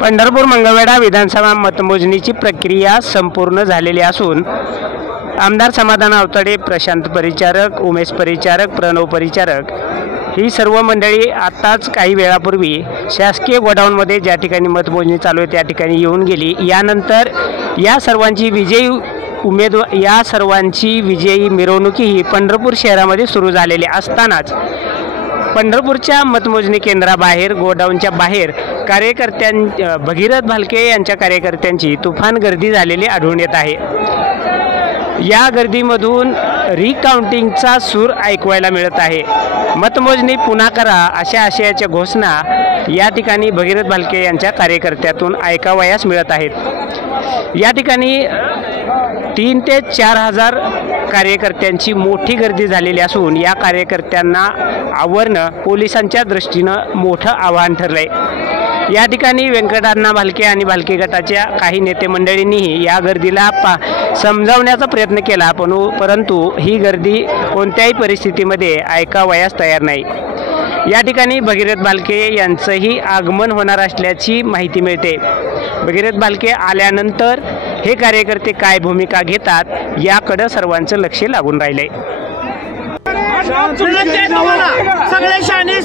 पंढरपूर मंगळवेढा विधानसभा मतमोजणीची प्रक्रिया संपूर्ण झालेली असून आमदार समाधान आवताडे, प्रशांत परिचारक, उमेश परिचारक, प्रणव परिचारक ही सर्व मंडळी आताच काही वेळापूर्वी शासकीय गोडाऊनमध्ये ज्या ठिकाणी मतमोजणी चालू आहे त्या ठिकाणी येऊन गेली। यानंतर या सर्वांची विजयी मिरवणूक ही पंढरपूर शहरामध्ये सुरू झालेली असतानाच पंढरपूरच्या मतमोजणी केंद्राबाहेर गोडाऊनच्या बाहेर भगीरथ भालके यांच्या कार्यकर्त्यांची तुफान गर्दी झालेली आढळून येत आहे। या गर्दीमधून रिकाउंटिंगचा सूर ऐकवायला मिळत आहे। मतमोजणी पुन्हा करा अशा आशयाच्या घोषणा या ठिकाणी भगीरथ भालके यांच्या कार्यकर्त्यातून ऐकावयास मिळत आहेत। या ठिकाणी 3 ते 4 हजार कार्यकर्त्यांची मोठी गर्दी झालेली असून या कार्यकर्त्यांना आवरणं पोलिसांच्या दृष्टीनं मोठं आव्हान ठरलंय। या ठिकाणी व्यंकटअण्णा भालके आणि भालके गटाच्या काही नेते मंडळींनीही या गर्दीला समजावण्याचा प्रयत्न केला, परंतु ही गर्दी कोणत्याही परिस्थितीमध्ये ऐकावयास तयार नाही। या ठिकाणी भगीरथ भालके यांचंही आगमन होणार असल्याची माहिती मिळते। भगीरथ भालके आल्यानंतर हे कार्यकर्ते काय भूमिका घेतात याकडे सर्वांचं लक्ष लागून राहिलंय। सगळे शाणे